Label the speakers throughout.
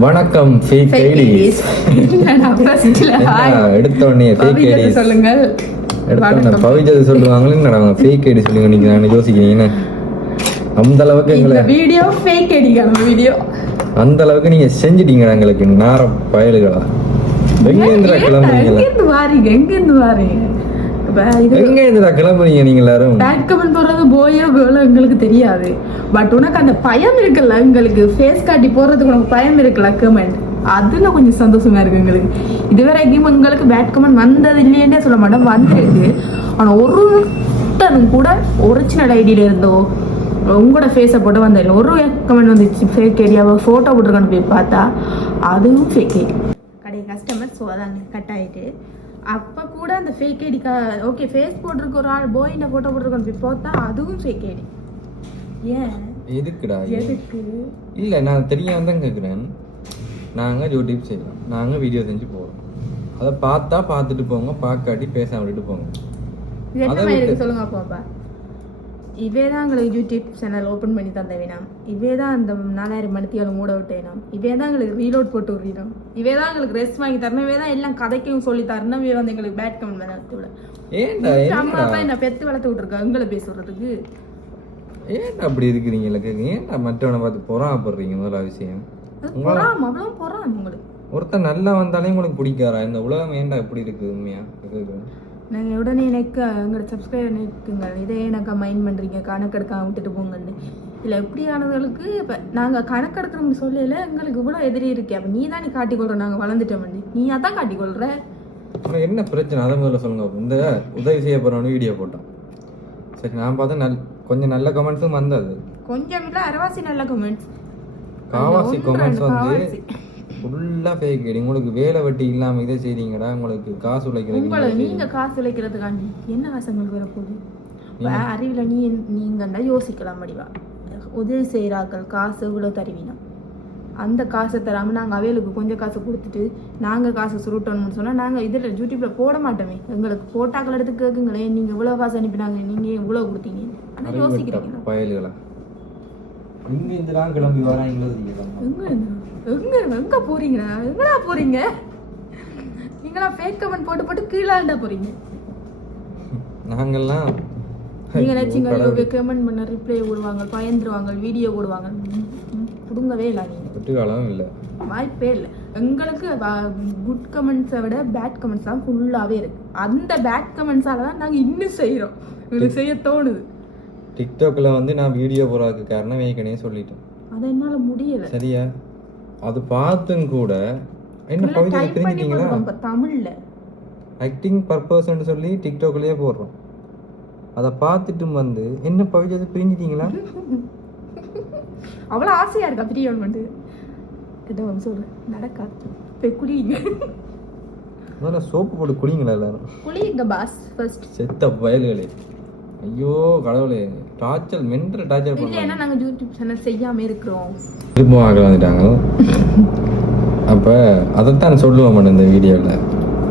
Speaker 1: வணக்கம் fake IDs
Speaker 2: ladies. என்னடா first ல hi.
Speaker 1: எடுத்த உடனே ஃபேக் ஐடிஸ்
Speaker 2: சொல்லுங்கள்.
Speaker 1: எடுத்த உடனே
Speaker 2: வணக்கம்.
Speaker 1: பவிஜது சொல்லுவாங்களே என்னடா அவங்க ஃபேக் ஐடி சொல்லுங்க நீங்க நான் யோசிக்கிறீங்க அந்த அளவுக்கு
Speaker 2: இந்த
Speaker 1: எங்களை
Speaker 2: வீடியோ ஃபேக் அடிக்கான வீடியோ.
Speaker 1: அந்த அளவுக்கு நீங்க செஞ்சிட்டீங்க எங்களுக்கு நார பயலுகளா? எங்க இருந்துடா கிளம்புறீங்களா?
Speaker 2: எங்கிருந்து வாரீங்க எங்கிருந்து வாரீங்க?
Speaker 1: எங்க இருந்துடா கிளம்புறீங்க நீங்க எல்லாரும்?
Speaker 2: பேட் கமெண்ட் போடுறது போயோ கேர்ளோ எங்களுக்கு தெரியாது. பட் உனக்கு அந்த பயம் இருக்குல்ல எங்களுக்கு ஃபேஸ் காட்டி போடுறதுக்கு உனக்கு பயம் இருக்குல்ல கமெண்ட் அதுல கொஞ்சம் சந்தோஷமா இருக்கு எங்களுக்கு. இதுவரைக்கும் எங்களுக்கு பேட் கமெண்ட் வந்தது இல்லையேன்னே சொல்ல மாட்டோம் வந்திருக்கு. ஆனா ஒரு ஒருத்தனும் கூட ஒரிஜினல் ஐடியில இருந்தோ உங்களோட ஃபேஸை போட்டு வந்த இல்லை. ஒரு கமெண்ட் வந்துச்சு ஃபேக் ஐடியாவை ஃபோட்டோ போட்டிருக்கான்னு போய் பார்த்தா அதுவும் ஃபேக் ஐடி கடை கஸ்டமர் ஸோ அதான் கட் ஆயிட்டு. அப்போ அந்த ஃபேக் ஐடி ஓகே ஃபேஸ் போட்டிருக்க ஒரு ஆள் போயின ஃபோட்டோ போட்டிருக்கோன்னு போய் பார்த்தா அதுவும் ஃபேக் ஐடி ஏன்?
Speaker 1: எதுக்குடா?
Speaker 2: எதுக்கு?
Speaker 1: இல்ல நான் தெரியாம தான் கேக்குறேன். நாங்க யூடியூப் செய்யலாம் நாங்க வீடியோ செஞ்சு போறோம். அதை பார்த்தா பார்த்துட்டு போங்க பார்க்காட்டி பேசாம விட்டுட்டு போங்க.
Speaker 2: சொல்லுங்க பாப்பா இவே தான் எங்களுக்கு யூடியூப் சேனல் ஓப்பன் பண்ணி தந்த வேணாம் இவே தான் அந்த நாலாயிரம் மணித்தியாலும் மூட விட்டேனாம் இவே தான் எங்களுக்கு ரீலோட் போட்டு விடுறோம் இவே தான் எங்களுக்கு ரெஸ்ட் வாங்கி தரணும். இவே தான் எல்லாம் கதைக்கும் சொல்லி தரணும். இவே வந்து எங்களுக்கு பேட் கமெண்ட் பண்ண
Speaker 1: ஏன்டா
Speaker 2: அம்மா அப்பா என்ன பெத்து வளர்த்து விட்டுருக்கா? எங்களை பேசுறதுக்கு
Speaker 1: ஏன்டா அப்படி இருக்கிறீங்க? எனக்கு ஏன்டா மற்றவனை பார்த்து பொறாமப்படுறீங்க முதல்ல விஷயம்?
Speaker 2: பொறாம. அவ்வளோ பொறாம உங்களுக்கு.
Speaker 1: ஒருத்தன் நல்லா வந்தாலே உங்களுக்கு பிடிக்காரா இந்த உலகம் ஏன்டா இப்படி இருக்கு உண்மையா.
Speaker 2: நாங்கள் உடனே எனக்கு எங்களோட சப்ஸ்கிரைபர் நிற்குங்க இதே எனக்கு மைண்ட் பண்ணுறீங்க கணக்கெடுக்காம விட்டுட்டு போங்கன்னு. இல்லை எப்படியானவர்களுக்கு இப்போ நாங்கள் கணக்கெடுக்கிறோம்னு சொல்லல எங்களுக்கு இவ்வளோ எதிரி இருக்கே அப்போ நீ தான் நீ காட்டிக்கொள்கிற நாங்கள் வளர்ந்துட்டோம் நீ அதான் காட்டிக்கொள்கிற
Speaker 1: அப்புறம் என்ன பிரச்சனை? அதை முதல்ல சொல்லுங்க. இந்த உதவி செய்ய போறவனு வீடியோ போட்டான். சரி நான் பார்த்தா நல் கொஞ்சம் நல்ல கமெண்ட்ஸும் வந்தது.
Speaker 2: கொஞ்சம் இல்லை அரவாசி நல்ல கமெண்ட்ஸ்
Speaker 1: காவாசி கமெண்ட்ஸ் வந்து. ஃபுல்லாக ஃபேக் ஐடி உங்களுக்கு வேலை வெட்டி இல்லாம இதை செய்றீங்கடா உங்களுக்கு காசு
Speaker 2: உங்களை
Speaker 1: உழைக்கிறது
Speaker 2: நீங்க காசு உழைக்கிறதுக்காண்டி என்ன ஆசைங்களுக்கு வரப்போகுது? இப்போ அறிவில் நீ நீங்கண்டா யோசிக்கலாம் முடிவா உதவி செய்கிறாக்கள் காசு இவ்வளோ தருவீனா. அந்த காசை தராமல் நாங்கள் அவைகளுக்கு கொஞ்சம் காசு கொடுத்துட்டு நாங்கள் காசு சுருட்டணும்னு சொன்னால் நாங்கள் இதில் யூடியூப்பில் போட மாட்டோமே. எங்களுக்கு போட்டாக்கள் எடுத்து கேட்குங்களே நீங்கள் இவ்வளோ காசு அனுப்பினாங்க நீங்கள் இவ்வளோ கொடுத்தீங்க? ஆனால் யோசிக்கிறீங்க
Speaker 1: பயலுகளா? இங்க இருந்துலாம் கிளம்பி வராங்களோ
Speaker 2: எங்க எங்க எங்க போறீங்கடா? எங்கடா போறீங்க? நீங்களா ஃபேக் கமெண்ட் போட்டு போட்டு கீழாண்டா போறீங்க?
Speaker 1: நாங்கெல்லாம்
Speaker 2: நீங்க
Speaker 1: ஐயோ,
Speaker 2: நினைச்சீங்க
Speaker 1: கடவுளே.
Speaker 2: கமெண்ட் பண்ண ரிப்ளை போடுவாங்க பயந்துருவாங்க வீடியோ ம், புடுங்கவே இல்லை நீங்க.
Speaker 1: விட்டு காலம் இல்லை.
Speaker 2: வாய்ப்பே இல்லை. எங்களுக்கு குட் கமெண்ட்ஸை விட பேட் கமெண்ட்ஸ் தான் ஃபுல்லாகவே இருக்கு. அந்த பேட் கமெண்ட்ஸால தான் நாங்கள் இன்னும் செய்கிறோம் எங்களுக்கு செய்ய தோணுது.
Speaker 1: டிக்டாக்ல வந்து நான் வீடியோ போறதுக்கு காரணம் ஏற்கனவே சொல்லிட்டேன்.
Speaker 2: அதை என்னால் முடியலை.
Speaker 1: சரியா? அது பார்த்தும் கூட என்ன
Speaker 2: பண்ணி
Speaker 1: தெரிஞ்சிட்டீங்களா
Speaker 2: தமிழில்.
Speaker 1: ஆக்டிங் பர்பஸ்ன்னு சொல்லி டிக்டாக்லயே போடுறோம். அதை பார்த்துட்டு வந்து என்ன பகுதி பிரிஞ்சிட்டீங்களா?
Speaker 2: அவ்வளோ ஆசையாக இருக்கா பிரியவன் வந்து? கிட்ட சொல்லு. நடக்காது போய் குடிங்க
Speaker 1: முதல்ல சோப்பு போட்டு குடிங்களா எல்லாரும்?
Speaker 2: குளிங்க பாஸ் ஃபர்ஸ்ட்
Speaker 1: செத்த பயல்களே ஐயோ கடவுளே. டார்ச்சர் மென்டல் டார்ச்சர்
Speaker 2: இல்லைன்னா
Speaker 1: பண்ணுறாங்க
Speaker 2: நாங்கள் யூடியூப் சேனல் செய்யாமல் இருக்கிறோம்.
Speaker 1: திரும்ப ஆக வந்துட்டாங்க. அப்போ அதைத்தான் சொல்லுவோம் இந்த வீடியோவில்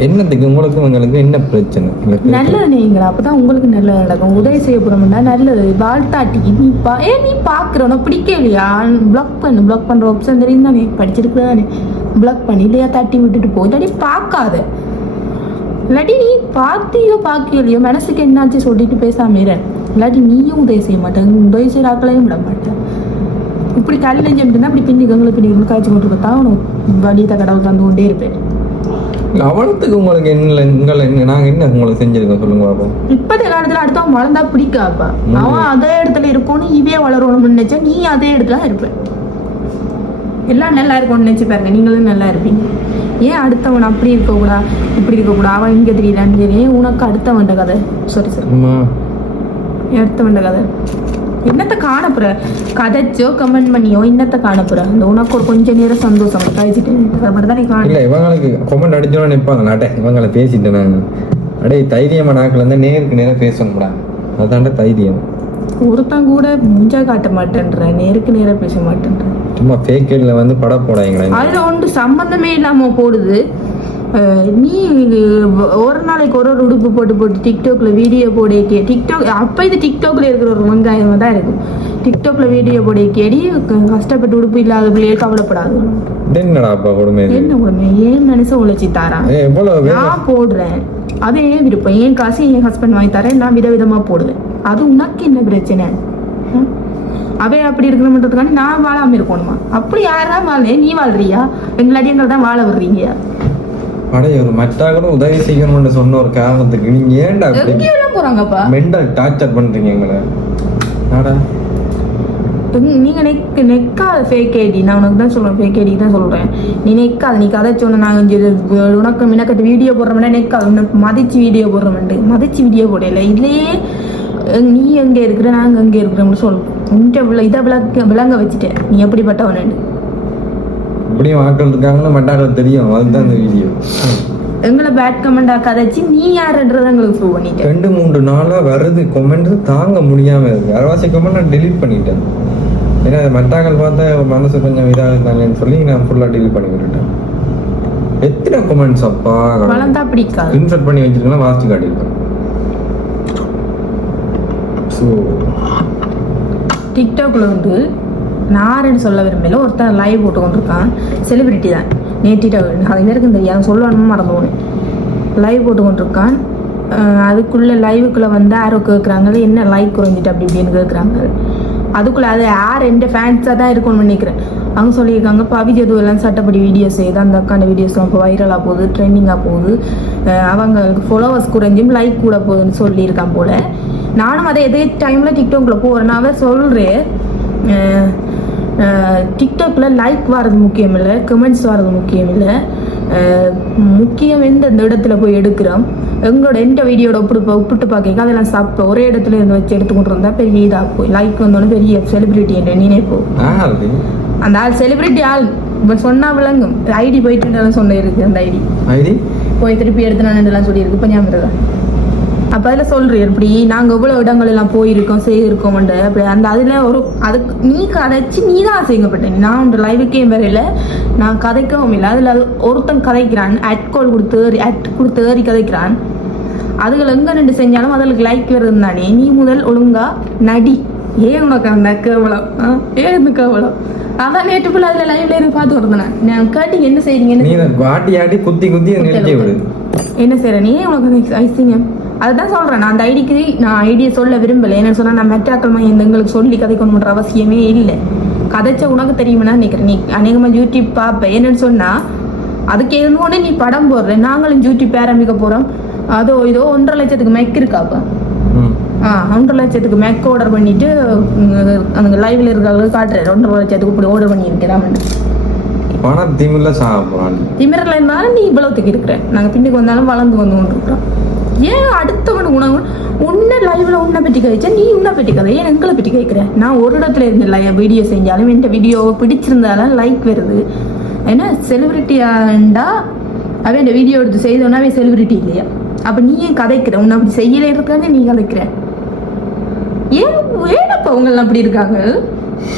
Speaker 1: என்னத்துக்கு உங்களுக்கும் எங்களுக்கும் என்ன பிரச்சனை?
Speaker 2: நல்லது நீங்களா? அப்பதான் உங்களுக்கு நல்லது நடக்கும். உதவி செய்ய போறோம்னா நல்லது. வாழ்த்தாட்டி நீ பா ஏ நீ பாக்குற உனக்கு பிடிக்கலையா? பிளாக் பண்ணு பிளாக் பண்ற ஆப்ஷன் தெரியும் தானே? படிச்சிருக்கதானே பிளாக் பண்ணி. இல்லையா தட்டி விட்டுட்டு போ. இல்லாட்டி பார்க்காத இல்லாட்டி நீ பார்த்தியோ பார்க்கலையோ மனசுக்கு என்னாச்சு சொல்லிட்டு பேசாம இல்லாட்டி நீயும் உதவி செய்ய மாட்டேன். உதவி செய்யற ஆக்களையும் விட மாட்டேன். இப்படி நெஞ்சம் இருந்தா அப்படி பின்னிக்கு எங்களை பின்னிக்கு காய்ச்சி கொண்டு பார்த்தா உனக்கு வழியத்தை கடவுள் தந்து கொண்டே இருப்பேன்.
Speaker 1: அவனத்துக்கு உங்களுக்கு என்ன எங்களை என்ன நாங்கள் என்ன உங்களுக்கு செஞ்சிருக்கோம் சொல்லுங்க பார்ப்போம்
Speaker 2: இப்போதைய காலத்துல அடுத்தவன் வளர்ந்தா பிடிக்காப்பா? அவன் அதே இடத்துல இருக்கணும் இவே வளரணும்னு நினைச்சா நீ அதே இடத்துல இருப்ப. எல்லாம் நல்லா இருக்கும்னு நினைச்சு பாருங்க. நீங்களும் நல்லா இருப்பீங்க. ஏன் அடுத்தவன் அப்படி இருக்கக்கூடாது இப்படி இருக்கக்கூடாது அவன் இங்க தெரியலான்னு ஏன் உனக்கு அடுத்தவன்ட கதை? சாரி சார்
Speaker 1: அம்மா
Speaker 2: அடுத்தவன்ட கதை. என்னத்தை காணப்புற? கதைச்சோ கமெண்ட் பண்ணியோ இன்னத்தை காணப்புற? அந்த உனக்கு ஒரு கொஞ்ச நேரம் சந்தோஷம். கழிச்சிட்டு மட்டும் தான்
Speaker 1: இல்ல இவங்களுக்கு கொமெண்ட் அடிச்சோன்னு நிற்பாங்க அடே இவங்களை பேசிட்டேன் நான் அடே தைரியமா நாக்கில் இருந்தால் நேருக்கு நேரம் பேசணும்டா அதாண்ட தைரியம்.
Speaker 2: ஒருத்தன் கூட முஞ்சா காட்ட மாட்டேன்ற நேருக்கு நேரா பேச மாட்டேன்ற.
Speaker 1: சும்மா ஃபேக் வந்து படம் போடாங்களா
Speaker 2: அதுல ஒன்று சம்பந்தமே இல்லாம போடுது. நீ ஒரு நாளைக்கு ஒரு ஒரு உடுப்பு போட்டு போட்டு டிக்டாக்ல வீடியோ போட டிக்டாக் அப்போ இது டிக்டாக்ல இருக்கிற ஒரு வெங்காயமாக தான் இருக்கும். டிக்டாக்ல வீடியோ போட கேடி கஷ்டப்பட்டு உடுப்பு இல்லாத பிள்ளையே கவலைப்படாது.
Speaker 1: என்னடா அப்பா கொடுமை
Speaker 2: என்ன உடனே ஏன் மனசை உழைச்சி
Speaker 1: வேலை?
Speaker 2: நான் போடுறேன். அது ஏன் விருப்பம்? என் காசு என் ஹஸ்பண்ட் வாங்கி தரேன் நான் விதவிதமா போடுவேன். அது உனக்கு என்ன பிரச்சனை? ம்? அவன் அப்படி இருக்கணுன்றதுக்காண்டி நான் வாழாம இருக்கணுமா? அப்படி யாரா வாழ நீ வாழ்றியா? எங்களாடி எங்களை தான் வாழ விடுறீங்க?
Speaker 1: அடே ஒரு மற்றவங்க உதவி செய்யணும்னு சொன்ன ஒரு காரணத்துக்கு நீங்க ஏன்டா
Speaker 2: போறாங்கப்பா?
Speaker 1: மெண்டல் டார்ச்சர் பண்றீங்க எங்களை. ஆடா
Speaker 2: நீங்க நெக் நெக்காத ஃபேக் ஐடி நான் உனக்கு தான் சொல்றேன் ஃபேக் ஐடி தான் சொல்றேன். நீ நெக்காத நீ கதை சொன்ன இது உனக்கு மினக்கட்டு வீடியோ போடுறோம்னா நெக்காத. உனக்கு மதிச்சு வீடியோ போடுறோம்ண்டு. மதிச்சு வீடியோ போடல. இதுலயே நீ எங்க இருக்கிற நாங்க எங்க இருக்கிறோம்னு சொல்லு இந்த இதை விளக்க விளங்க வச்சுட்டேன். நீ எப்படிப்பட்டவனு.
Speaker 1: இப்படியும் ஆட்கள் இருக்காங்கன்னு மட்டாக்கள் தெரியும். அதுதான் இந்த வீடியோ
Speaker 2: எங்களை பேட் கமெண்டா கதைச்சு நீ யாருன்றதை எங்களுக்கு பண்ணிட்டேன்
Speaker 1: ரெண்டு மூன்று நாளா வருது கமெண்ட் தாங்க முடியாம இருக்கு. அரைவாசி கமெண்ட் நான் டெலீட் பண்ணிட்டேன். ஏன்னா அது மட்டாக்கள் பார்த்தா மனசு கொஞ்சம் இதாக இருந்தாங்கன்னு சொல்லி நான் ஃபுல்லா டெலீட் பண்ணி விட்டுட்டேன். எத்தனை கமெண்ட்ஸ் அப்பா?
Speaker 2: வளர்ந்தா பிடிக்காது.
Speaker 1: ஸ்கிரீன்ஷாட் பண்ணி வச்சிருக்கேன் வாசிச்சு காட்டியிருக்கேன் ஸோ
Speaker 2: டிக்டாக்ல வந்து நாரன்னு சொல்ல விரும்பல. ஒருத்தன் லைவ் போட்டு கொண்டிருக்கான் செலிபிரிட்டி தான் நேற்றிட்ட அது வரைக்கும் தெரியாது. சொல்லணும்னு மறந்து போனேன் லைவ் போட்டு கொண்டிருக்கான் அதுக்குள்ளே லைவுக்குள்ளே வந்து யாரோ கேட்குறாங்க என்ன லைக் குறைஞ்சிட்டு அப்படி இப்படின்னு கேட்குறாங்க அதுக்குள்ளே அது யார் எந்த ஃபேன்ஸாக தான் இருக்கும்னு நினைக்கிறேன். அவங்க சொல்லியிருக்காங்க பவி ஜது எல்லாம் சட்டப்படி வீடியோஸ் செய்து அந்த அக்கான வீடியோஸ்லாம் இப்போ வைரலாக போகுது ட்ரெண்டிங்காக போகுது. அவங்களுக்கு ஃபாலோவர்ஸ் குறைஞ்சும் லைக் கூட போகுதுன்னு சொல்லியிருக்கான் போல. நானும் அதை எதே டைமில் டிக்டாக்ல போகிறேன் அவன் சொல்கிறேன் டிக்டாக்ல லைக் வர்றது முக்கியம் இல்லை கமெண்ட்ஸ் வர்றது முக்கியம் இல்லை முக்கியம் எந்த இந்த இடத்துல போய் எடுக்கிறோம்? எங்களோட எந்த வீடியோட ஒப்பிட்டு ஒப்பிட்டு பார்க்க அதெல்லாம் சாப்பிட்டு ஒரே இடத்துல இருந்து வச்சு எடுத்துக்கிட்டு இருந்தா பெரிய இதாக போய். லைக் வந்தோடனே பெரிய செலிபிரிட்டி என்ற நினைப்பு அந்த ஆள் செலிபிரிட்டி ஆள். இப்போ சொன்னா விளங்கும். ஐடி போயிட்டு சொன்ன இருக்கு அந்த ஐடி
Speaker 1: ஐடி
Speaker 2: போய் திருப்பி எடுத்து நான் சொல்லியிருக்கு. இப்போ ஞாபகம் அப்போ அதில் சொல்கிறேன் இப்படி நாங்கள் எவ்வளோ இடங்கள் எல்லாம் போயிருக்கோம் செய்திருக்கோம்ண்டு அப்படி அந்த அதில் ஒரு அதுக்கு நீ கதைச்சு நீ தான் அசிங்கப்பட்ட நான் உன் லைவுக்கே வரையில நான் கதைக்கவும் இல்லை. அதில் அது ஒருத்தன் கதைக்கிறான். அட் கோல் கொடுத்து அட் கொடுத்து ஏறி கதைக்கிறான். அதுகள் எங்கே நின்று செஞ்சாலும் அதுகளுக்கு லைக் வருது தானே. நீ முதல் ஒழுங்கா நடி. ஏன் உனக்கு அந்த கேவலம்? ஏன் இந்த கேவலம்? அதான் நேற்று ஃபுல்லாக அதில் லைவ்ல இருந்து பார்த்து வருந்தேன் நான். கேட்டீங்க என்ன செய்றீங்கன்னு
Speaker 1: நீ இதை ஆட்டி ஆட்டி குத்தி குத்தி
Speaker 2: என்ன செய்ற? நீ உனக்கு அந்த ஐசிங்கம் அதுதான் சொல்றேன் நான் அந்த ஐடிக்கு நான் ஐடியை சொல்ல விரும்பல. என்ன சொன்னா நான் மெட்டாக்கள் மையம் எங்களுக்கு சொல்லி கதைக்கணுன்ற அவசியமே இல்லை. கதைச்ச உனக்கு தெரியுமா நினைக்கிறேன். நீ அநேகமா யூடியூப் பார்ப்ப. என்னன்னு சொன்னா அதுக்கு இருந்தோடனே நீ படம் போடுற. நாங்களும் யூடியூப் ஆரம்பிக்க போறோம். அதோ இதோ ஒன்றரை லட்சத்துக்கு மெக் இருக்காப்பா ஆ ஒன்றரை லட்சத்துக்கு மெக் ஆர்டர் பண்ணிட்டு அந்த லைவ்ல இருக்கிறவங்களுக்கு காட்டுறேன் ஒன்றரை லட்சத்துக்கு இப்படி ஆர்டர் பண்ணியிருக்கிறேன்
Speaker 1: பணம் திமில்ல சாப்பிட்றான்
Speaker 2: திமிரில் இருந்தாலும் நீ இவ்வளவுத்துக்கு இருக்கிற நாங்கள் பின்னுக்கு வந்தாலும் வளர்ந்து வந்து கொண்டு இருக்கிறோம் ஏன் அடுத்தவன் உணவு. உன்னை லைவ்ல உன்னை பற்றி கழிச்சா நீ உன்னை பற்றி கதை ஏன் எங்களை பற்றி கேட்குறேன் நான் ஒரு இடத்துல இருந்த வீடியோ செஞ்சாலும் என் வீடியோவை பிடிச்சிருந்தாலும் லைக் வருது. ஏன்னா செலிபிரிட்டியாண்டா அவன் இந்த வீடியோ எடுத்து செய்தோன்னா அவன் செலிபிரிட்டி இல்லையா? அப்போ நீ ஏன் கதைக்கிற? உன்னை அப்படி செய்யல இருக்காங்க நீ கதைக்கிற? ஏன் ஏனப்பா அவங்கெல்லாம் அப்படி இருக்காங்க?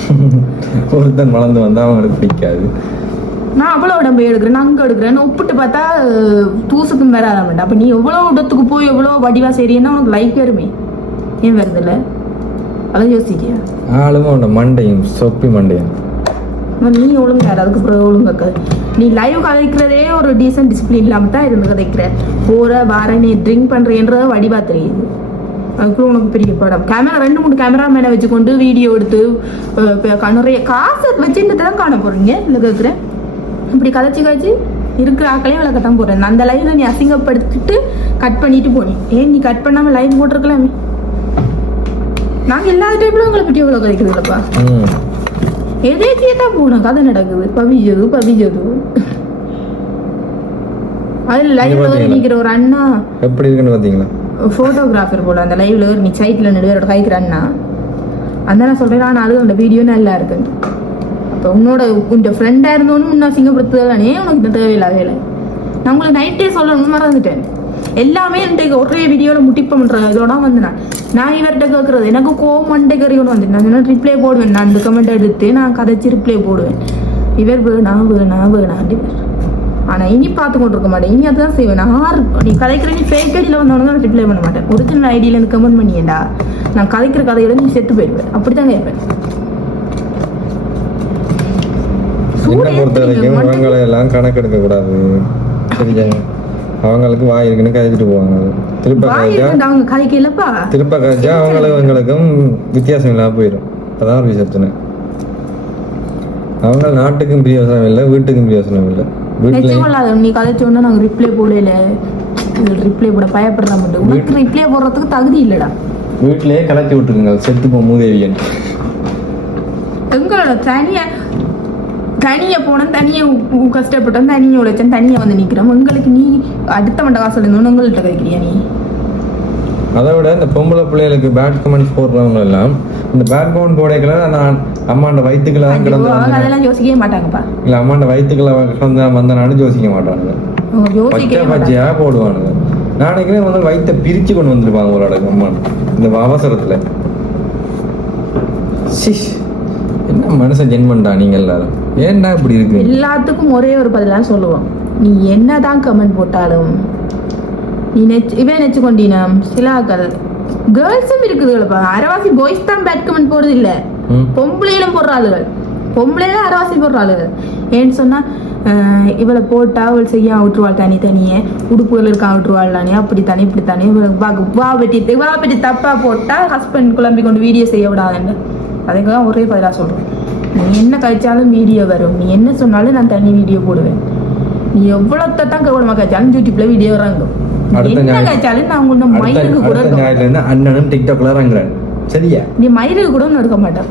Speaker 1: ஒருத்தன் வளர்ந்து வந்தால் அவங்களுக்கு பிடிக்காது.
Speaker 2: நான் அவ்வளோ இடம் போய் எடுக்கிறேன் நான் அங்கே எடுக்கிறேன் ஒப்பிட்டு பார்த்தா தூசுக்கும் வேற ஆரம்பிட்டேன் அப்போ நீ எவ்வளோ இடத்துக்கு போய் எவ்வளோ வடிவா செய்றீன்னா உனக்கு லைஃப் வருமே ஏன் வருதுல்ல அதை யோசிக்கியா?
Speaker 1: ஆளும் அவனோட மண்டையும் சொப்பி மண்டையும்.
Speaker 2: நீ ஒழுங்கா அதுக்கு பிறகு ஒழுங்கா நீ லைவ் கதைக்கிறதே ஒரு டீசென்ட் டிசிப்ளின் இல்லாமல் தான் இருந்து கதைக்கிற. போற வார நீ ட்ரிங்க் பண்ணுறேன்றத வடிவா தெரியுது. அதுக்குள்ள உனக்கு பெரிய படம். கேமரா ரெண்டு மூணு கேமரா மேலே வச்சுக்கொண்டு வீடியோ எடுத்து நிறைய காசு வச்சுட்டு தான் காண போறீங்க இல்லை கேட்குறேன் இப்படி கதைச்சு கதைச்சு இருக்கிற ஆக்களையும் விளக்கத்தான் போறேன் அந்த லைவ்ல நீ அசிங்கப்படுத்திட்டு கட் பண்ணிட்டு போனேன் ஏன் நீ கட் பண்ணாம லைவ் போட்டிருக்கலாமே. நாங்க எல்லா டைம்ல உங்களை பற்றி எவ்வளவு கதைக்குது இல்லப்பா? எதேச்சியே தான் போனோம் கதை நடக்குது. பவிஜது பவிஜது அதில் லைவ்ல ஒரு நிற்கிற ஒரு அண்ணா.
Speaker 1: எப்படி இருக்குன்னு பார்த்தீங்களா
Speaker 2: ஃபோட்டோகிராஃபர் போல. அந்த லைவ்ல ஒரு நீ சைட்டில் நடுவேரோட கைக்கிற அண்ணா. அந்த நான் சொல்கிறேன் ஆனால் அது அந்த வீடியோ நல்லா இருக்கு. இப்போ உன்னோட உன் ஃப்ரெண்டாக இருந்தோன்னு முன்னா சிங்கப்படுத்துதானே உனக்கு இந்த தேவையில்லாத வேலை நான் உங்களுக்கு நைட்டே சொல்லணும்னு மறந்துட்டேன் எல்லாமே என்கிட்ட ஒரே வீடியோவில் பண்ணுற இதோட வந்து நான். நான் இவர்கிட்ட கேட்குறது எனக்கு கோவம் மண்டை கறி வந்து நான் என்ன ரிப்ளை போடுவேன். நான் அந்த கமெண்ட் எடுத்து நான் கதைச்சி ரிப்ளை போடுவேன். இவர் வேணா வேணா வேணாண்டு ஆனால் இனி பார்த்து கொண்டு இருக்க மாட்டேன். இனி அதுதான் செய்வேன். நான் ஆறு நீ கதைக்கிற நீ ஃபேக் ஐடியில் வந்தவன நான் ரிப்ளை பண்ண மாட்டேன். ஒரிஜினல் ஐடியில இருந்து கமெண்ட் பண்ணியேண்டா நான் கதைக்கிற கதையில நீ செத்து போயிடுவேன். அப்படிதான் கேட்பேன்
Speaker 1: என்ன பொறுத்த வரைக்கும் அவங்களை எல்லாம் கணக்கெடுக்க கூடாது. சரியா? அவங்களுக்கு வாய் இருக்குன்னு கழிச்சிட்டு போவாங்க. திருப்ப
Speaker 2: இல்லப்பா
Speaker 1: திருப்ப கழிச்சா அவங்களுக்கு அவங்களுக்கும் வித்தியாசம் இல்லாம போயிடும் அதான் ஒரு பிரச்சனை அவங்க நாட்டுக்கும் பிரயோசனம் இல்லை வீட்டுக்கும் பிரயோசனம் இல்லை.
Speaker 2: நீ கதைச்சோன்னா நாங்க ரிப்ளை போடல ரிப்ளை போட பயப்படுறா மட்டும். உனக்கு ரிப்ளை போடுறதுக்கு தகுதி இல்லடா.
Speaker 1: வீட்டிலேயே கலத்தி விட்டுருங்க. செத்து போ மூதேவியன்.
Speaker 2: எங்களோட தனிய தனியா போனேன் தனியா உ- உ- கஷ்டப்பட்டோம் தனியா உழைச்சேன் தனியா வந்து நிக்கிறோம். உங்களுக்கு நீ அடுத்த மண்ட காசு இருந்தோன்னு உங்கள்கிட்ட கேட்கிறியா நீ?
Speaker 1: அதை விட இந்த பொம்பளை பிள்ளைகளுக்கு பேட் கமெண்ட்ஸ் போடுறவங்க எல்லாம் இந்த பேட் கமெண்ட் போடைக்கல நான் அம்மாண்ட வயிற்றுக்குள்ள தான் கிடந்து.
Speaker 2: அதெல்லாம் யோசிக்கவே மாட்டாங்கப்பா.
Speaker 1: இல்ல அம்மாண்ட வயிற்றுக்குள்ள கிடந்து வந்தனாலும் யோசிக்க மாட்டாங்க
Speaker 2: அவங்க
Speaker 1: பச்சை
Speaker 2: யோசிக்கவே மாட்டாங்க.
Speaker 1: பச்சையா போடுவானுங்க நாளைக்கே வந்து வயித்தை பிரிச்சு கொண்டு வந்திருப்பாங்க உங்களோட அம்மா இந்த அவசரத்துல. சிஷ் என்ன மனுஷன் ஜென்மன்டா நீங்க எல்லாரும் ஏன்டா இப்படி இருக்கு?
Speaker 2: எல்லாத்துக்கும் ஒரே ஒரு பதிலாக சொல்லுவோம். நீ என்னதான் கமெண்ட் போட்டாலும் நீ நெச் இவன் நெச்சு கொண்டினம் சிலாக்கள். கேர்ள்ஸும் இருக்குதுப்பா அரவாசி பாய்ஸ் தான் பேட் கமெண்ட் போடுறது இல்ல. பொம்பளையிலும் போடுற ஆளுகள். பொம்பளையில அரவாசி போடுற ஆளுகள். ஏன்னு சொன்னா இவளை போட்டா அவள் செய்ய விட்டுருவாள் தனி தனியே. உடுப்புகள் இருக்கா விட்டுருவாள் தானே. அப்படி தானே இப்படி தானே இவளை வா- பெட்டி வா பெட்டி தப்பா போட்டா ஹஸ்பண்ட் குழம்பி கொண்டு வீடியோ செய்ய விடாதுன்னு. அதுக்கு தான் ஒரே பதிலாக சொல்றேன். நீ என்ன கழிச்சாலும் வீடியோ வரும். நீ என்ன சொன்னாலும் நான் தனி வீடியோ போடுவேன். நீ எவ்வளோத்த தான் கவனமாக கழிச்சாலும் யூடியூப்ல வீடியோ
Speaker 1: அடுத்த
Speaker 2: என்ன கழிச்சாலும் நான் உன்ன
Speaker 1: அடுத்த
Speaker 2: மயிலுக்கு கூட
Speaker 1: அண்ணனும் டிக்டாக்ல இறங்குறேன் சரியா?
Speaker 2: நீ மயிலுக்கு கூட ஒன்றும் இருக்க மாட்டேன்.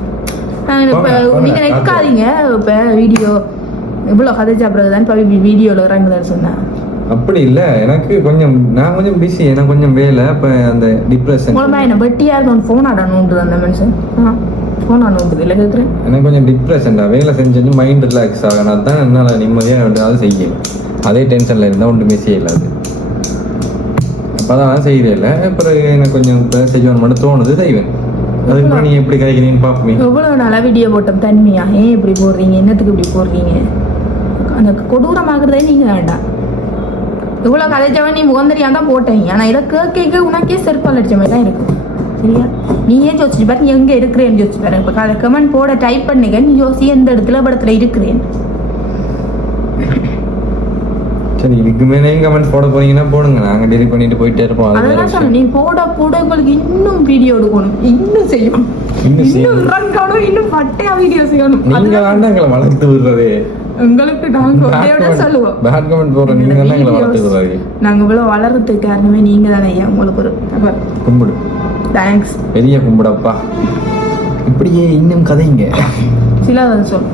Speaker 2: நீங்க நிற்காதீங்க இப்ப வீடியோ இவ்வளோ கதை சாப்பிட்றது தான் இப்போ வீடியோவில் இறங்குதுன்னு சொன்னேன்.
Speaker 1: அப்படி இல்ல. எனக்கு கொஞ்சம் நான் கொஞ்சம் பிஸி எனக்கு கொஞ்சம் வேலை. இப்ப அந்த டிப்ரெஷன்
Speaker 2: என்ன வெட்டியா இருக்கணும் ஃபோன் ஆட நோண்டுது அந்த மனுஷன். ஃபோன் ஆட நோண்டுது இல்லை கேட்குறேன்
Speaker 1: எனக்கு கொஞ்சம் டிப்ரெஷன்டா வேலை செஞ்சு மைண்ட் ரிலாக்ஸ் ஆகணும். அதுதான் என்னால் நிம்மதியாக ஏதாவது செய்யணும். அதே டென்ஷனில் இருந்தால் ஒன்றுமே செய்யலாது அப்போ தான் செய்யறே இல்லை பிறகு எனக்கு கொஞ்சம் செய்யணும் மட்டும் தோணுது செய்வேன். அதுக்கப்புறம் நீ எப்படி கிடைக்கிறீன்னு பார்ப்போமே.
Speaker 2: எவ்வளோ நாளா வீடியோ போட்டோம் தன்மையா? ஏன் இப்படி போடுறீங்க? என்னத்துக்கு இப்படி போடுறீங்க? அந்த கொடூரமாகிறதே நீங்க வேண்டாம். இவ்வளோ கதைச்சவன் நீ முகந்தரியா தான் போட்டீங்க ஆனால் இதை கேட்க உனக்கே செருப்பால் மாதிரி தான் இருக்கும். சரியா? நீ ஏன் யோசிச்சு பாரு நீ எங்கே இருக்கிறேன்னு யோசிச்சு பாரு. இப்போ அதை கமெண்ட் போட டைப் பண்ணுங்க. நீ யோசி எந்த இடத்துல படத்தில் இருக்கிறேன்
Speaker 1: சரி இதுக்கு மேலேயும் கமெண்ட்ஸ் போட போறீங்கன்னா போடுங்க. நாங்கள் டெலிட் பண்ணிட்டு போயிட்டே இருப்போம்.
Speaker 2: அதெல்லாம் நீ போட போட உங்களுக்கு இன்னும் வீடியோ எடுக்கணும். இன்னும் செய்யணும்.
Speaker 1: இன்னும்.
Speaker 2: இறங்கணும் இன்னும் பட்டையா வீடியோ செய்யணும்.
Speaker 1: நீங்க எங்களை வளர்த்து விடுறதே.
Speaker 2: உங்களுக்கு நாங்க சொல்லுவோம்.
Speaker 1: பேட் கமெண்ட் போடுற நீங்க தான் எங்களை வளர்த்து விடுறாரு
Speaker 2: நாங்க இவ்வளவு வளர்றதுக்கு காரணமே நீங்க தானே ஐயா உங்களுக்கு ஒரு
Speaker 1: கும்பிடு.
Speaker 2: தேங்க்ஸ்
Speaker 1: பெரிய கும்பிடப்பா. இப்படியே இன்னும் கதைங்க.
Speaker 2: சில சொல்.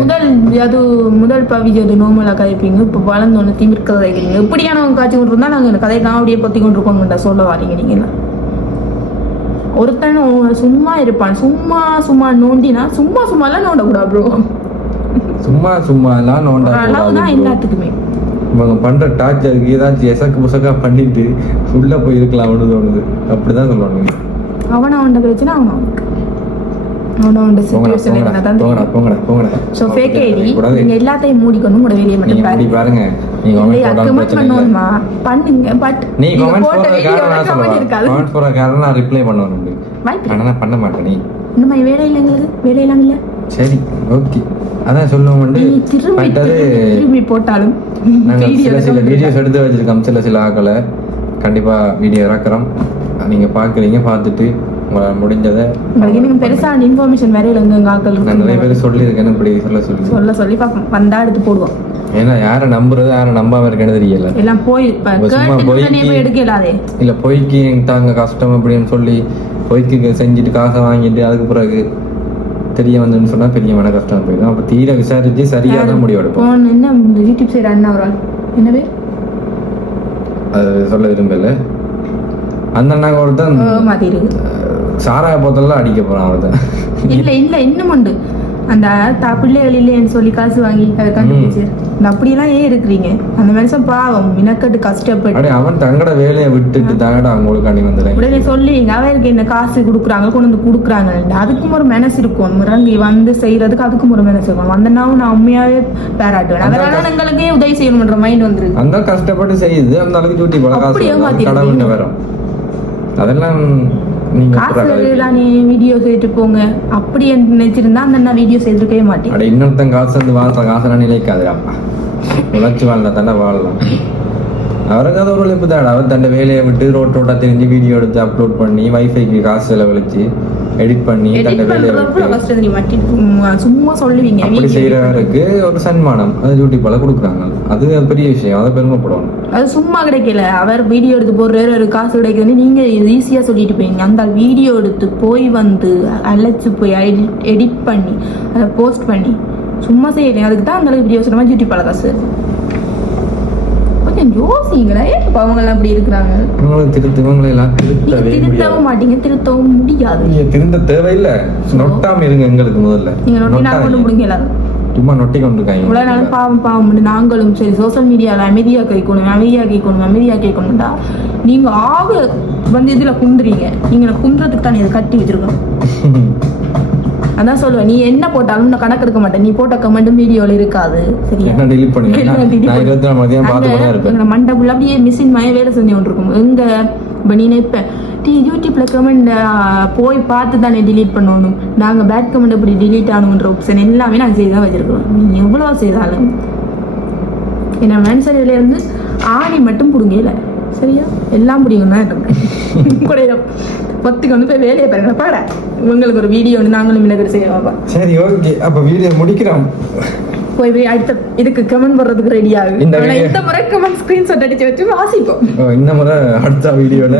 Speaker 2: முதல் அது முதல் பவிஜி அது நோமலா கதைப்பீங்க? இப்போ வளர்ந்தோன்னு திமிர் கதைக்கிறீங்க இப்படியானவங்க காட்சி கொண்டு இருந்தா நாங்க இந்த கதையை தான் அப்படியே பத்தி கொண்டு இருக்கோம்டா சொல்ல வரீங்க நீங்க எல்லாம் ஒருத்தன் சும்மா இருப்பான். சும்மா சும்மா நோண்டினா சும்மா சும்மா எல்லாம் நோண்டக்கூடாது ப்ரோ
Speaker 1: சும்மா சும்மா எல்லாம்
Speaker 2: அளவு தான். எல்லாத்துக்குமே.
Speaker 1: இவங்க பண்ற டார்ச்சருக்கு ஏதாச்சும் எசக்கு புசக்கா பண்ணிட்டு உள்ள போய் இருக்கலாம்னு தோணுது. அப்படிதான் சொல்லுவாங்க
Speaker 2: அவன் அவன் பிரச்சனை அவன் தான் நீங்க எல்லாத்தையும் மூடிக்கணும் உங்களோட வெளியே
Speaker 1: நீங்க
Speaker 2: மட்டும்
Speaker 1: அப்படி
Speaker 2: பாருங்க.
Speaker 1: நீங்க
Speaker 2: பண்ணுங்க பட்
Speaker 1: நீ கமெண்ட்
Speaker 2: போட்ட வீடியோல
Speaker 1: நான் ரிப்ளை ஆனா நான் பண்ண மாட்டேன் நீ?
Speaker 2: மாதிரி வேலை இல்லை எங்களுக்கு வேலை இல்லாம இல்ல?
Speaker 1: சரி ஓகே அதான் சொல்லுவோம் வந்து
Speaker 2: திரும்பி போட்டாலும்
Speaker 1: நாங்கள் சில சில வீடியோஸ் எடுத்து வச்சிருக்கோம். சில சில ஆக்களை கண்டிப்பா வீடியோ இறக்குறோம். நீங்க பாக்குறீங்க பார்த்துட்டு உங்களால் முடிஞ்சதை
Speaker 2: இன்னும் பெருசான இன்ஃபர்மேஷன் வேற இல்லைங்க எங்க ஆக்கள்
Speaker 1: நான் நிறைய. பேர் சொல்லியிருக்கேன். இப்படி சொல்ல சொல்லி.
Speaker 2: சொல்ல சொல்லி பார்ப்போம் வந்தா எடுத்து போடுவோம்.
Speaker 1: ஏன்னா யாரை நம்புறது யாரை நம்பாம இருக்கேன்னு தெரியல.
Speaker 2: எல்லாம் போய்
Speaker 1: சும்மா
Speaker 2: கேட்டு
Speaker 1: போய்
Speaker 2: உடனே போய் எடுக்கலாதே.
Speaker 1: இல்ல பொய்க்கு தாங்க கஷ்டம் அப்படின்னு சொல்லி பொய்க்கு செஞ்சுட்டு காசை வாங்கிட்டு அதுக்கு பிறகு தெரிய வந்ததுன்னு சொன்னா பெரிய மன கஷ்டம் போயிடும். அப்ப தீர விசாரிச்சு சரியா தான் முடிவெடுப்போம்.
Speaker 2: போன் என்ன யூடியூப் சைடு அண்ணா ஒரு ஆள். என்ன பேர்
Speaker 1: அது சொல்ல விரும்பல. அந்த அண்ணாங்க ஒருத்தன் சாராய போத்தெல்லாம் அடிக்க போறான் ஒருத்தன்.
Speaker 2: இல்ல இல்ல இன்னும் உண்டு. அந்த த பிள்ளைகள் இல்லைன்னு சொல்லி காசு வாங்கி அதை கண்டுபிடிச்சு. இந்த அப்படியெல்லாம் ஏன் இருக்கிறீங்க? அந்த மனுஷன் பாவம். மினக்கட்டு கஷ்டப்பட்டு.
Speaker 1: அவன் தங்கட வேலையை விட்டுட்டு தாங்கடா அவங்களுக்காண்டி வந்துடுறேன்
Speaker 2: உடனே சொல்லுவீங்க அவருக்கு என்ன காசு கொடுக்குறாங்க கொண்டு வந்து கொடுக்குறாங்க. அதுக்கும் ஒரு மனசு இருக்கும். முறங்கி வந்து செய்யறதுக்கு அதுக்கும் ஒரு மனசு இருக்கும். வந்தனாவும் நான் உண்மையாவே பாராட்டுவேன். அதனால எங்களுக்கே உதவி செய்யணும்ன்ற மைண்ட் வந்துருக்கு
Speaker 1: அந்த கஷ்டப்பட்டு செய்யுது. அந்த அளவுக்கு டியூட்டி வரும். அதெல்லாம்
Speaker 2: காசு. தானே வீடியோ செய்துட்டு போங்க. அப்படி நினைச்சிருந்தா அந்த நான் வீடியோ செய்திருக்கவே மாட்டேன்.
Speaker 1: இன்னொருத்தன் காசு வந்து வாழ்ற காசெல்லாம் நிலைக்காதுடாப்பா உழைச்சி வாழல தானே வாழலாம். அவருக்கு அது ஒரு உழைப்பு தான் அவர் வேலையை விட்டு ரோட் தெரிஞ்சு வீடியோ எடுத்து அப்லோட் பண்ணி வைஃபைக்கு காசு செலவழிச்சு எடிட் பண்ணி வேலையை
Speaker 2: உம், சும்மா சொல்லுவீங்க
Speaker 1: அப்படி செய்யறவருக்கு ஒரு சன்மானம். அது டியூட்டி போல கொடுக்குறாங்க அது பெரிய விஷயம். அதை பெருமைப்படணும்
Speaker 2: அது சும்மா கிடைக்கல. அவர் வீடியோ எடுத்து போடுறாரு ஒரு காசு கிடைக்குதுன்னு நீங்க ஈஸியா சொல்லிட்டு போயிங்க அந்த வீடியோ எடுத்து போய் வந்து அழைச்சு போய் எடிட் எடிட் பண்ணி அதை போஸ்ட் பண்ணி சும்மா செய்யறேன் அதுக்கு தான் அந்த அளவுக்கு வீடியோ சொன்ன மாதிரி யூடியூப் காசு கொஞ்சம் யோசிங்களே ஏன் அவங்க எல்லாம் அப்படி இருக்கிறாங்க?
Speaker 1: திருத்த திருத்தவே
Speaker 2: திருத்தவும் மாட்டீங்க திருத்தவும் முடியாது.
Speaker 1: நீங்க திருந்த தேவையில்லை. நொட்டாம இருங்க எங்களுக்கு முதல்ல.
Speaker 2: நீங்க நோட்டி நான் கொண்டு. முடிங்க எல்லாரும்.
Speaker 1: சும்மா நொட்டி கொண்டிருக்காங்க.
Speaker 2: இவ்வளோ நாளும் பாவம் பாவம். நாங்களும் சரி சோஷியல் மீடியாவில் அமைதியாக கேட்கணும் அமைதியாக கேட்கணும் அமைதியாக கேட்கணும்டா. நீங்கள் ஆக வந்து இதில் குந்துறீங்க. நீங்கள் குந்துறதுக்கு தான் இதை கட்டி வச்சிருக்கணும். அதான் சொல்லுவேன். நீ என்ன போட்டாலும் நான் கணக்கு எடுக்க மாட்டேன். நீ போட்ட கமெண்ட்டும் வீடியோவில் இருக்காது. சரியா?
Speaker 1: delete பண்ணுங்க
Speaker 2: மண்டபுள்ள அப்படியே மிஷின் மய வேலை செஞ்சு கொண்டிருக்கும். எங்க இப்போ நீ நினைப்பேன் டி யூடியூப்ல கமெண்ட் போய் பார்த்து தானே டிலீட் பண்ணணும். நாங்கள் பேட் கமெண்ட் எப்படி டிலீட் ஆகணுன்ற ஆப்ஷன் எல்லாமே நாங்கள் செய்து தான் வச்சிருக்கோம் நீ எவ்வளோ செய்தாலும். என்ன மனுஷனில இருந்து ஆணி மட்டும் பிடுங்கல சரியா? எல்லாம் பிடிக்கும் தான் இருக்கு. பத்துக்கு வந்து போய் வேலையை பாருங்க. பாட. உங்களுக்கு ஒரு வீடியோ ஒன்று நாங்களும் மின்னகர் செய்யலாம்
Speaker 1: சரி ஓகே அப்போ வீடியோ முடிக்கிறோம்.
Speaker 2: போய் போய் அடுத்த இதுக்கு கமெண்ட் போடுறதுக்கு ரெடி ஆகுது
Speaker 1: இந்த
Speaker 2: முறை கமெண்ட் ஸ்கிரீன்ஷாட் அடிச்சு வச்சு வாசிப்போம்.
Speaker 1: இந்த முறை அடுத்த வீடியோல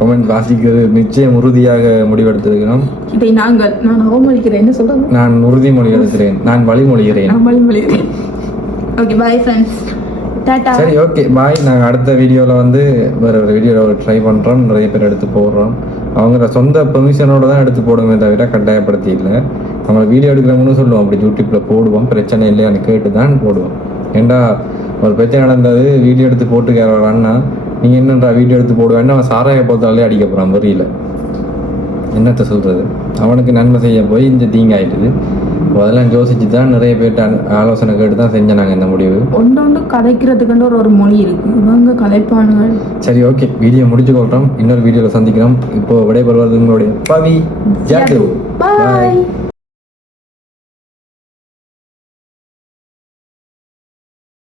Speaker 1: கமெண்ட் வாசிக்கிறது நிச்சயம் உறுதியாக முடிவெடுத்திருக்கிறோம்.
Speaker 2: இதை நாங்கள் நான் அவமளிக்கிறேன் என்ன சொல்றது
Speaker 1: நான் உறுதிமொழி எடுக்கிறேன் நான் வழிமொழிகிறேன்.
Speaker 2: நான் வழிமொழிகிறேன். ஓகே பாய் ஃப்ரெண்ட்ஸ்
Speaker 1: சரி ஓகே பாய் நாங்கள் அடுத்த வீடியோவில் வந்து வேற ஒரு வீடியோவில் ட்ரை பண்ணுறோம் நிறைய பேர் எடுத்து போடுறோம். அவங்க சொந்த பெர்மிஷனோட தான் எடுத்து போடுமே தவிர கட்டாயப்படுத்தி இல்லை நம்ம வீடியோ எடுக்கிறவங்கன்னு சொல்லுவோம். அப்படி யூடியூப்பில் போடுவோம். பிரச்சனை இல்லையான்னு கேட்டு தான் போடுவோம். ஏண்டா ஒரு பிரச்சனை நடந்தது வீடியோ எடுத்து போட்டு அண்ணா. நீங்கள் என்னன்றா வீடியோ எடுத்து போடுவேன்னா அவன் சாராய போத்தாலே அடிக்க போகிறான் புரியல. என்னத்த சொல்கிறது அவனுக்கு நன்மை செய்ய போய் இந்த தீங்காயிட்டுது அதெல்லாம் யோசிச்சு தான் நிறைய பேர்ட்ட ஆலோசனை கேட்டு தான் செஞ்சேன் நாங்கள் இந்த முடிவு.
Speaker 2: ஒன்று ஒன்று கதைக்கிறதுக்குன்ற ஒரு ஒரு மொழி இருக்கு. இவங்க கதைப்பானுங்க
Speaker 1: சரி ஓகே. வீடியோ முடிச்சு கொள்றோம். இன்னொரு வீடியோவில் சந்திக்கிறோம். இப்போ விடைபெறுவது உங்களுடைய பவி ஜாட்டு.
Speaker 2: பாய்